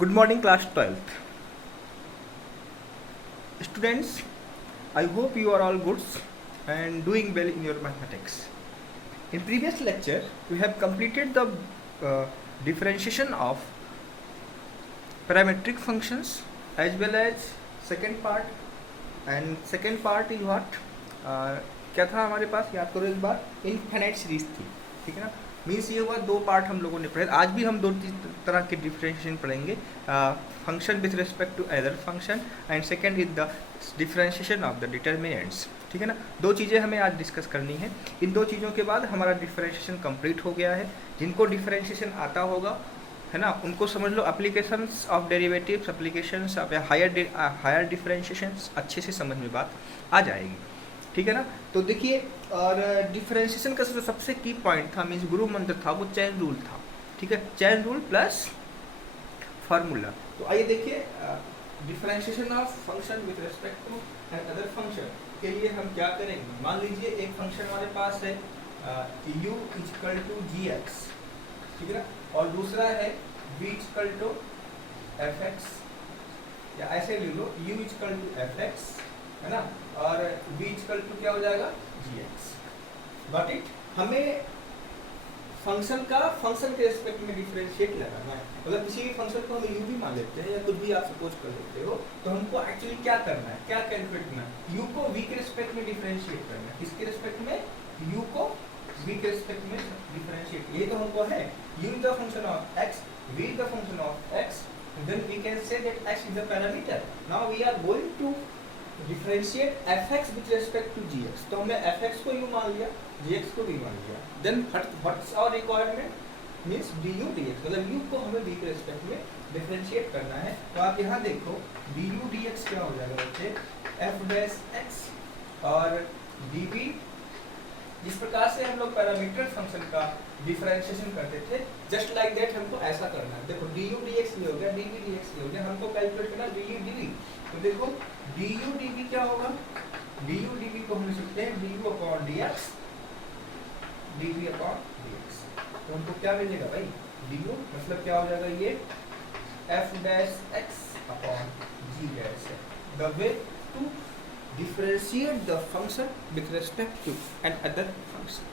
Good morning, class 12th. Students, I hope you are all good and doing well in your mathematics. In previous lecture, we have completed the differentiation of parametric functions as well as second part. And second part is what? क्या था हमारे पास, याद करो एक बार, infinite series थी, ठीक है ना। मीन्स ये हुआ दो पार्ट हम लोगों ने पढ़े। आज भी हम दो तरह के डिफरेंशिएशन पढ़ेंगे, function with respect to other function and second is the differentiation of the determinants, ठीक है ना। दो चीज़ें हमें आज डिस्कस करनी है। इन दो चीज़ों के बाद हमारा डिफरेंशिएशन कंप्लीट हो गया है। जिनको डिफरेंशिएशन आता होगा, है ना, उनको समझ लो applications of derivatives, applications of higher differentiations अच्छे से समझ में बात आ जाएगी, ठीक है ना। तो देखिए, और डिफरेंशिएशन का सबसे की पॉइंट था, मीन्स गुरु मंत्र था, वो चेन रूल था, ठीक है। Chain rule plus formula. तो आइए देखिए, differentiation of function with respect to another function के लिए हम क्या करेंगे। मान लीजिए एक फंक्शन हमारे पास है u equal to G X, ठीक है ना, और दूसरा है v equal to F X, या ऐसे ले लो u equal to F X, है ना, और v इक्वल टू क्या हो जाएगा जी एक्स। Got it. हमें फंक्शन का फंक्शन के रिस्पेक्ट में डिफरेंशिएट लगाना है। मतलब किसी भी फंक्शन को हम u भी मान लेते हैं या कुछ भी आप सपोज कर लेते हो, तो हमको एक्चुअली क्या करना है, क्या कैलकुलेट करना है, u को v के रिस्पेक्ट में डिफरेंशिएट करना है। किसके रिस्पेक्ट में? u को v के रिस्पेक्ट में डिफरेंशिएट। यही तो हमको है, u is the function of x, v is the function of x, then we can say that x is the parameter. Now we are going to differentiate fx with respect to gx. तो हमने fx को u मान लिया, gx को v मान लिया। Then what's our requirement? Means du dx, मतलब u को हमें v के रिस्पेक्ट में डिफरेंशिएट करना है। तो आप यहाँ देखो du dx क्या हो जाएगा बच्चे, f डैश x, और dv, जिस प्रकार से हम लोग पैरामीटर फंक्शन का डिफरेंशिएशन करते थे, जस्ट लाइक दैट हमको ऐसा करना है। देखो du dx ये हो गया, dv dx ये हो गया, हमको कैलकुलेट करना du dv। तो देखो du dv क्या होगा, du dv को हम लिख सकते हैं du upon dx, dv upon dx। तो हमको क्या मिलेगा भाई, du मतलब क्या हो जाएगा, ये f dash x upon g dash है। The way to differentiate the function with respect to an other function.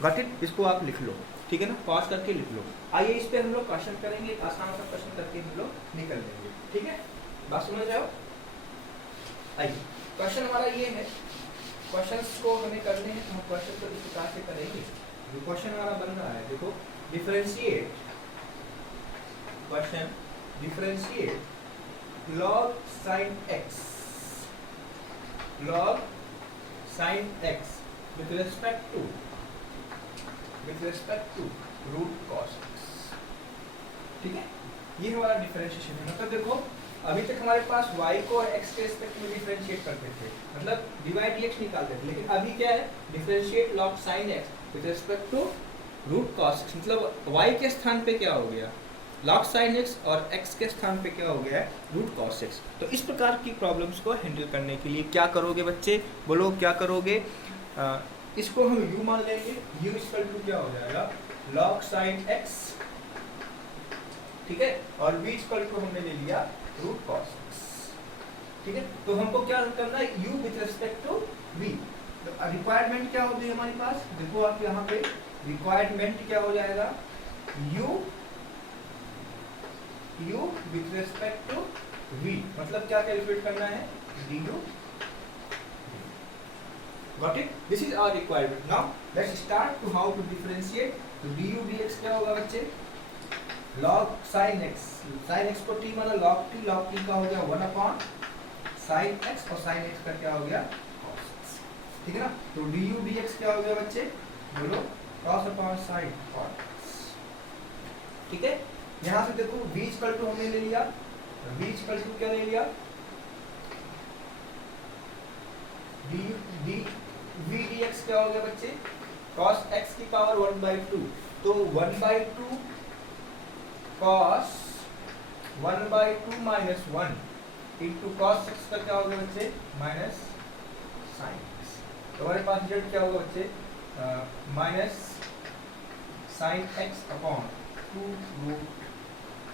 Got it? इसको आप लिख लो, ठीक है ना, पॉज करके लिख लो। आइए इस पे हम लोग क्वेश्चन करेंगे, एक आसान सा क्वेश्चन करके हम लोग निकल लेंगे, ठीक है, बात समझ जाओ। आइए क्वेश्चन हमारा ये है, क्वेश्चंस को हमें करने हैं, हम क्वेश्चन को इस प्रकार से करेंगे। जो क्वेश्चन हमारा बन रहा है, देखो differentiate, question differentiate log sin x, log sin x with respect to root cos x, ठीक है। ये हमारा डिफरेंशिएशन है। मतलब देखो अभी तक हमारे पास y को x के रिस्पेक्ट में डिफरेंशिएट करते थे, मतलब dy dx निकालते थे, लेकिन अभी क्या है, differentiate log sin x with respect to root cos x, मतलब y के स्थान पे क्या हो गया, log sin x, और x के स्थान पे क्या हो गया है, root cos x। तो इस प्रकार की प्रॉब्लम्स को हैंडल करने के लिए क्या करोगे बच्चे, बोलो क्या करोगे। इसको हम u मान लेंगे, u इक्वल टू क्या हो जाएगा, log sin x, ठीक है, और v इक्वल टू हमने ले लिया root cos x, ठीक है। तो हमको क्या करना है, u with respect to v। तो रिक्वायरमेंट क्या होगी हमारे पास, देखो आप यहाँ पे रिक्वायरमेंट क्या हो जाएगा, u with respect to v, मतलब क्या कैलकुलेट करना है, du। Got it? This is our requirement. Now let's start to how to differentiate. तो du dx क्या होगा बच्चे, log sin x, sin x को t माना, log t का हो गया 1 अपॉन sin x, और sin x का क्या हो गया cos x, ठीक है ना। तो du dx क्या हो गया बच्चे, बोलो cos upon sin cos x, ठीक है। यहाँ से देखो v इक्वल टू हमने ले लिया, v इक्वल टू क्या ले लिया, v dx क्या हो गया बच्चे, cos x की पावर 1/2, तो 1/2 cos 1/2 minus 1 into cos x का क्या हो गया बच्चे, माइनस sin x। तो हमारे पास रिजल्ट क्या होगा बच्चे, minus sin x upon 2 root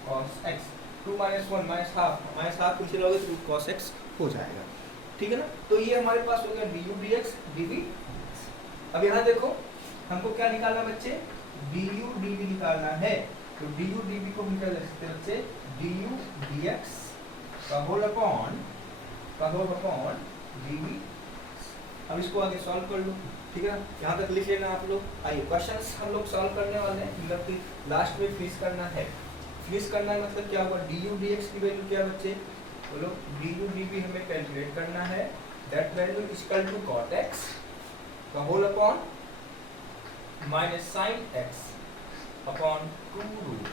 cos x 2 minus 1 minus half पीछे लोगे तो रूट कॉस एक्स हो जाएगा, ठीक है ना। तो ये हमारे पास हो गया D U D X D V. अब यहाँ देखो हमको क्या निकालना बच्चे, डी यू डी वी निकालना है। तो डी यू डी वी को हम क्या लिख सकते हैं बच्चे, डी यू डी एक्स का होल अपॉन डी वी। अब इसको आगे सॉल्व कर लो, ठीक है ना, यहाँ तक लिख लेना आप लोग। आइए क्वेश्चंस हम लोग सॉल्व करने वाले हैं, मतलब कि लास्ट में फिनिश करना है। फिनिश करना है मतलब क्या होगा, डी यू डी एक्स की वैल्यू क्या बच्चे, बोलो डी यू डी वी हमें कैलकुलेट करना है। That value is equal to cot x का whole upon minus sine x upon 2 root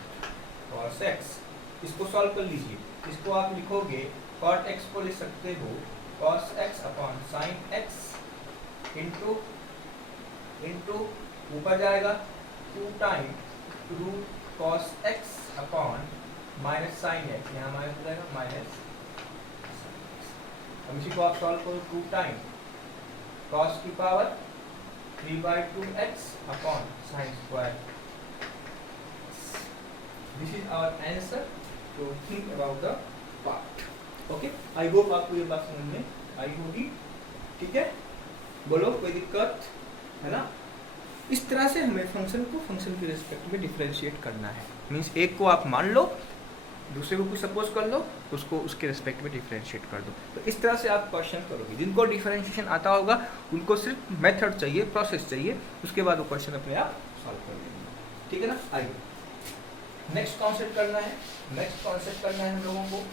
cos x. इसको सॉल्व कर लीजिए, इसको आप लिखोगे कॉट एक्स को लिख सकते हो cos X upon sine X into ऊपर जाएगा 2 time root cos X upon minus sine X, यहाँ माइनस हो जाएगा माइनस। अब इसी को आप सॉल्व करो, 2 टाइम कॉस की power 3/2x upon sine square. This is our answer, तो think about the part. Okay, I hope आपको ये बात समझ में आई होगी, ठीक है। बोलो कोई दिक्कत है ना। इस तरह से हमें फंक्शन को फंक्शन के रिस्पेक्ट में डिफरेंशिएट करना है। मीन्स एक को आप मान लो, दूसरे को कुछ सपोज कर लो, उसको उसके रिस्पेक्ट में डिफरेंशिएट कर दो। तो इस तरह से आप क्वेश्चन करोगे। जिनको डिफरेंशिएशन आता होगा उनको सिर्फ मेथड चाहिए, प्रोसेस चाहिए, उसके बाद वो क्वेश्चन अपने आप सॉल्व कर लेंगे, ठीक है ना। आइए नेक्स्ट कॉन्सेप्ट करना है। नेक्स्ट कॉन्सेप्ट करना है हम लोगों को,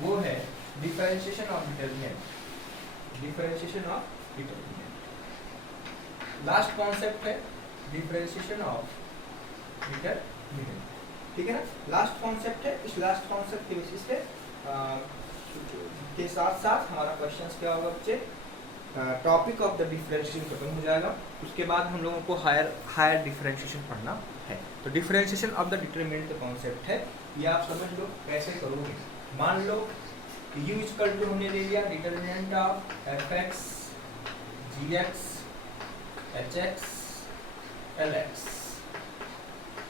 वो है differentiation of determinant. Differentiation of determinant last concept है, डिफरेंशिएशन ऑफ डिटरमिनेंट, ठीक है ना। लास्ट कॉन्सेप्ट है। इस लास्ट कॉन्सेप्ट के बेसिस पे के साथ साथ हमारा क्वेश्चन क्या होगा बच्चे, टॉपिक ऑफ द डिफरेंशिएशन खत्म हो जाएगा। उसके बाद हम लोगों को हायर डिफरेंशिएशन पढ़ना है। तो differentiation of the determinant concept है, ये आप समझ लो कैसे करोगे। मान लो u इक्वल टू हमने ले लिया determinant of fx gx hx lx,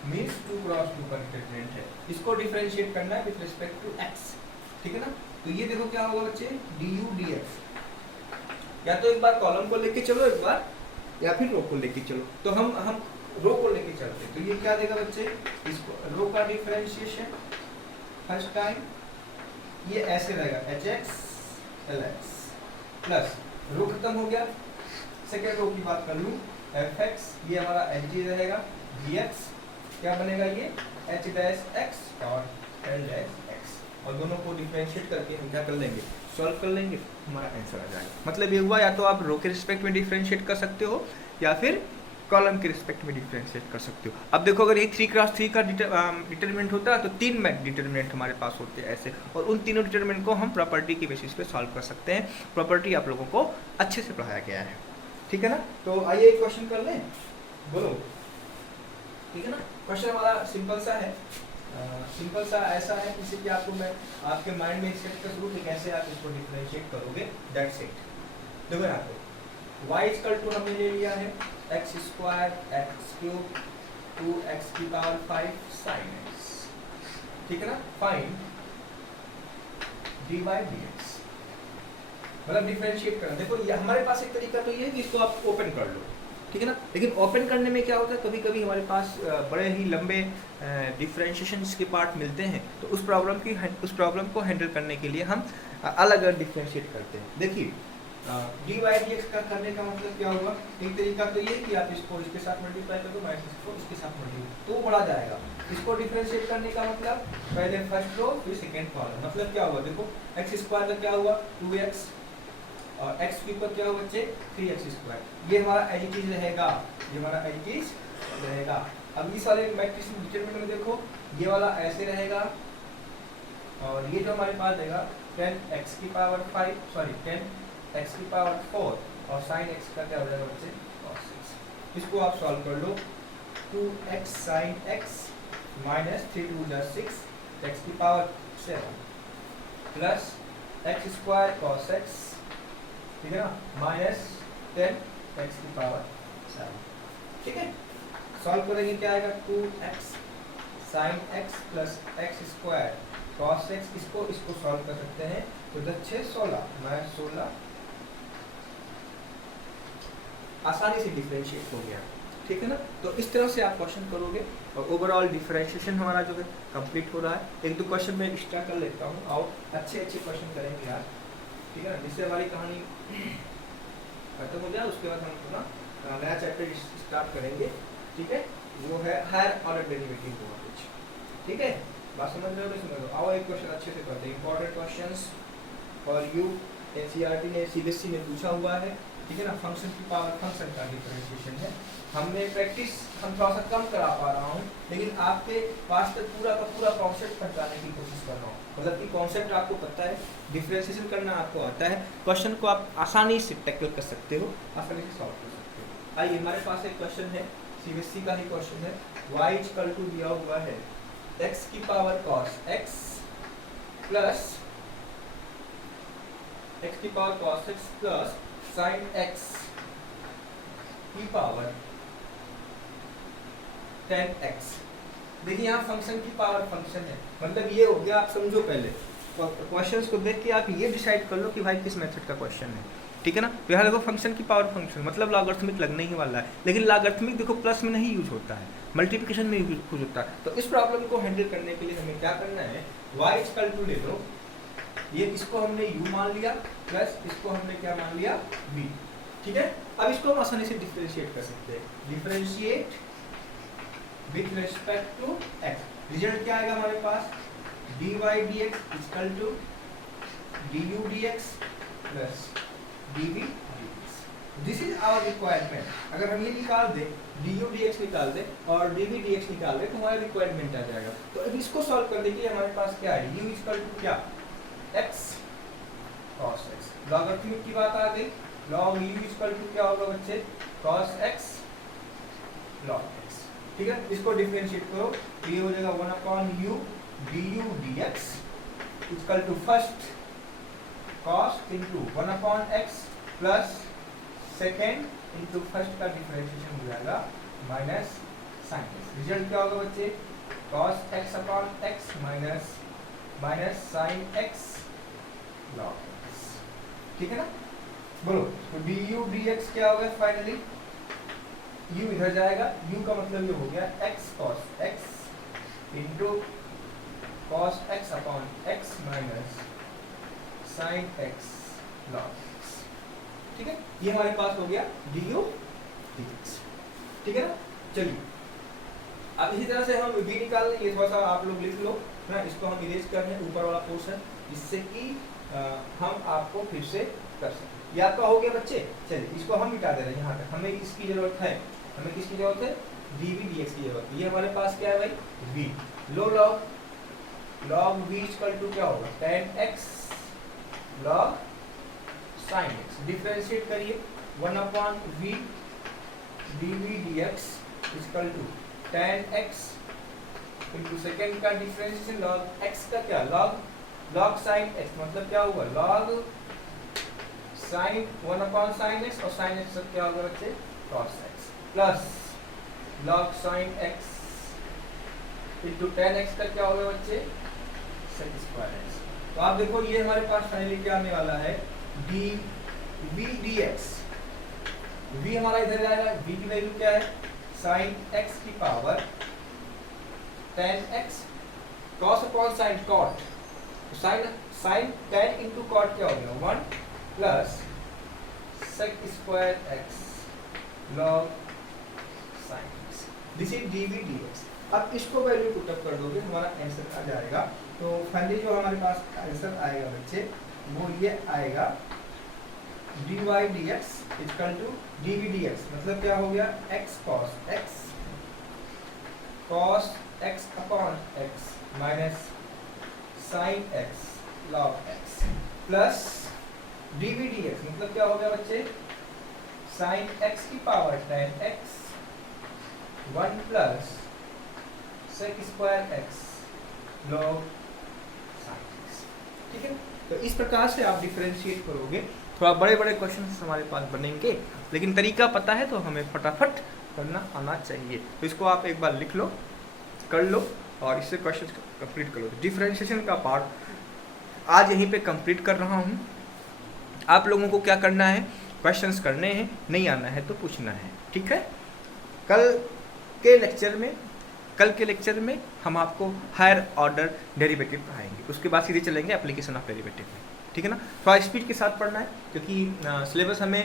means 2 cross 2 का डिटरमिनेंट है। इसको डिफरेंशिएट करना है विद रिस्पेक्ट टू x, ठीक है ना। तो ये देखो क्या होगा बच्चे, du dx। या तो एक बार कॉलम को लेके चलो एक बार, या फिर रो को लेके चलो। तो हम रो को लेके चलते हैं। तो ये क्या देगा बच्चे, इसको रो का डिफरेंशिएशन फर्स्ट टाइम ये ऐसे रहेगा hx lx प्लस रो खत्म हो गया। सेकेंड रो की बात कर लूँ, fx ये हमारा hg रहेगा, gx क्या बनेगा ये h डैश x और l डैश x, और दोनों को डिफरेंशिएट करके हम क्या कर लेंगे, सॉल्व कर लेंगे, हमारा आंसर आ जाएगा। मतलब ये हुआ, या तो आप रो के रिस्पेक्ट में डिफरेंशिएट कर सकते हो या फिर कॉलम के रिस्पेक्ट में डिफरेंशिएट कर सकते हो। अब देखो अगर ये 3x3 का डिटरमिनेंट होता है तो 3 डिटरमिनेंट हमारे पास होते हैं ऐसे, और उन तीनों डिटरमिनेंट को हम प्रॉपर्टी के बेसिस पे सॉल्व कर सकते हैं। प्रॉपर्टी आप लोगों को अच्छे से पढ़ाया गया है, ठीक है ना। तो आइए एक क्वेश्चन कर लें, बोलो, ठीक है ना। क्वेश्चन हमारा सिंपल सा है, सिंपल सा ऐसा है जैसे कि आपको मैं आपके माइंड में सेट कर दूँ कि कैसे आप इसको डिफरेंशिएट करोगे, दैट्स इट। देखो यहाँ पे y इक्वल टू हमने ले लिया है x square x cube 2x की पावर 5 sin x, ठीक है ना। फाइंड dy dx, मतलब डिफरेंशिएट करना। देखो ये हमारे पास एक तरीका तो ये है कि इसको आप ओपन कर लो, ठीक है ना। लेकिन ओपन करने में क्या होता है, कभी कभी हमारे पास बड़े ही लंबे डिफरेंशिएशन के पार्ट मिलते हैं, तो उस प्रॉब्लम को हैंडल करने के लिए हम अलग अलग डिफरेंशिएट करते हैं। देखिए dy dx का करने का मतलब क्या होगा, एक तरीका तो ये कि आप इसको इसके साथ मल्टीप्लाई कर दो, माइनस इसको इसके साथ मल्टीप्लाई, तो बढ़ा जाएगा। इसको डिफरेंशिएट करने का मतलब पहले फर्स्ट रो फिर सेकंड कॉलम, मतलब क्या हुआ, देखो x स्क्वायर का क्या हुआ 2x और x क्यूब का क्या हुआ बच्चे 3x स्क्वायर, ये हमारा एज इट इज रहेगा, ये हमारा एज इट इज रहेगा। अब इस वाले मैट्रिक्स डिटरमिनेंट में देखो ये वाला ऐसे रहेगा, और ये जो हमारे पास रहेगा 10x की पावर 5 सॉरी 10x की पावर 4 और sin x का क्या हो जाएगा बच्चे cos x। इसको आप सॉल्व कर लो, 2x sin x minus 3 2 6 x की power 7 plus x square cos x, ठीक है ना, माइनस 10 x की पावर 7, ठीक है। सॉल्व करेंगे क्या आएगा 2x sine x plus x square cos x, इसको सॉल्व कर सकते हैं। तो 10 6 16, मैं 16 आसानी से डिफरेंशिएट हो गया, ठीक है ना। तो इस तरह से आप क्वेश्चन करोगे और ओवरऑल डिफरेंशिएशन हमारा जो है कंप्लीट हो रहा है। एक दो क्वेश्चन मैं एक्स्ट्रा कर लेता हूँ, आओ अच्छे अच्छे क्वेश्चन करेंगे यार, ठीक है ना, जिससे हमारी कहानी खत्म हो जाए। उसके बाद हम अपना नया चैप्टर स्टार्ट करेंगे, ठीक है, वो है हायर ऑर्डर डेरिवेटिव हुआ कुछ, ठीक है। बात समझ रहे हो तो समझ लो। आओ एक क्वेश्चन अच्छे से करते हैं, important questions for you, NCERT ने सीबीएसई में पूछा हुआ है, ठीक है ना। फंक्शन की पावर फंक्शन का डिफरेंशिएशन है। हमने प्रैक्टिस हम थोड़ा सा कम करा पा रहा हूँ, लेकिन आपके पास तक पूरा का पूरा कॉन्सेप्ट पहुँचाने की कोशिश कर रहा हूँ। मतलब कि कॉन्सेप्ट आपको पता है, डिफरेंशिएशन करना आपको आता है, क्वेश्चन को आप आसानी से टैकल कर सकते हो, आसानी से सॉल्व कर सकते हो। आइए हमारे पास एक क्वेश्चन है, सीबीएसई का ही क्वेश्चन है। y इक्वल टू दिया हुआ है x की power cos x plus x की power cos x plus sin x की पावर tan x। देखिए यहाँ फंक्शन की पावर फंक्शन है, मतलब ये हो गया, आप समझो पहले क्वेश्चंस को देख के आप ये डिसाइड कर लो कि भाई किस मेथड का क्वेश्चन है, ठीक है ना। तो यहाँ देखो फंक्शन की पावर फंक्शन मतलब लॉगरिथमिक लगने ही वाला है, लेकिन लॉगरिथमिक देखो प्लस में नहीं यूज होता है, मल्टीप्लिकेशन में यूज होता है। तो इस प्रॉब्लम को हैंडल करने के लिए हमें क्या करना है, y इक्वल टू ले लो, ये इसको हमने u मान लिया प्लस इसको हमने क्या मान लिया v, ठीक है। अब इसको हम आसानी से डिफरेंशिएट कर सकते हैं, differentiate with respect to x। Result क्या आएगा हमारे पास, dy dx equal to du dx plus dv dx। This is our requirement. अगर हम ये निकाल दें, du dx निकाल दें और dv dx निकाल दें तो हमारा रिक्वायरमेंट आ जाएगा। तो अब इसको सॉल्व करने के लिए हमारे पास क्या है, u इक्वल टू क्या, x cos x। लॉगरिथमिक की बात आ गई, log u इक्वल टू क्या होगा बच्चे, cos x log x, ठीक है। इसको डिफरेंशिएट करो तो ये हो जाएगा 1/u du dx equal to first cos into 1/x plus second into first का डिफरेंशिएशन हो जाएगा माइनस साइन x। रिजल्ट क्या होगा बच्चे, cos x upon x minus minus sine x log x, ठीक है ना। बोलो तो du dx क्या होगा, फाइनली u इधर जाएगा, u का मतलब ये हो गया x cos x into cos x upon x minus sine x log x, ठीक है। ये हमारे पास हो गया du dx, ठीक है ना। चलिए अब इसी तरह से हम v निकाल लें, ये थोड़ा सा आप लोग लिख लो ना, इसको हम इरेज कर लें ऊपर वाला पोर्शन, जिससे कि हम आपको फिर से कर सकें। याद तो हो गया बच्चे। चलिए इसको हम मिटा दे रहे हैं, यहाँ तक हमें इसकी जरूरत है, हमें किसकी जरूरत है, dv dx की जरूरत है। ये हमारे पास क्या है भाई, v। लो log v इक्वल टू क्या होगा, tan x log sin x। Differentiate करिए, 1/v dv dx equal to tan x into second का डिफरेंशिएशन log x का क्या, log sin x, मतलब क्या होगा log sin 1/sin x और sin x क्या होगा बच्चे, cos x plus log sin x into tan x का क्या होगा बच्चे, sec स्क्वायर x। तो आप देखो ये हमारे पास फाइनली क्या आने वाला है, dv dx। v हमारा इधर जाएगा, v की वैल्यू क्या है, sin x की power tan x cos upon sin cot, sin tan into cot क्या हो गया 1 plus sec square x log sin x। This is dv dx। अब इसको वैल्यू पुट अप कर दोगे हमारा आंसर आ जाएगा। तो फाइनली जो हमारे पास आंसर आएगा बच्चे वो ये आएगा, dy dx equal to dv dx, मतलब क्या हो गया, x cos x upon x minus sin x log x plus dv dx, मतलब क्या हो गया बच्चे, sin x की power tan x 1 plus sec square x log sin x, ठीक है। तो इस प्रकार से आप डिफरेंशिएट करोगे, थोड़ा बड़े बड़े क्वेश्चंस हमारे पास बनेंगे, लेकिन तरीका पता है तो हमें फटाफट करना आना चाहिए। तो इसको आप एक बार लिख लो, कर लो, और इससे क्वेश्चन कंप्लीट कर लो। डिफरेंशिएशन का पार्ट आज यहीं पे कंप्लीट कर रहा हूँ। आप लोगों को क्या करना है, क्वेश्चंस करने हैं, नहीं आना है तो पूछना है, ठीक है। कल के लेक्चर में हम आपको हायर ऑर्डर डेरिवेटिव पढ़ाएंगे, उसके बाद सीधे चलेंगे एप्लीकेशन ऑफ डेरिवेटिव में, ठीक है ना। थोड़ा स्पीड के साथ पढ़ना है क्योंकि सिलेबस हमें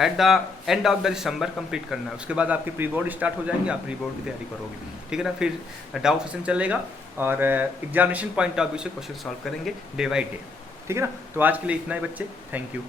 at the end of the December complete करना है। उसके बाद आपके प्री बोर्ड स्टार्ट हो जाएंगे, आप प्री बोर्ड की तैयारी करोगे, ठीक है ना। फिर डाउट सेशन चलेगा और एग्जामिनेशन पॉइंट ऑफ व्यू से क्वेश्चन सॉल्व करेंगे डे बाई डे, ठीक है ना। तो आज के लिए इतना ही बच्चे, थैंक यू।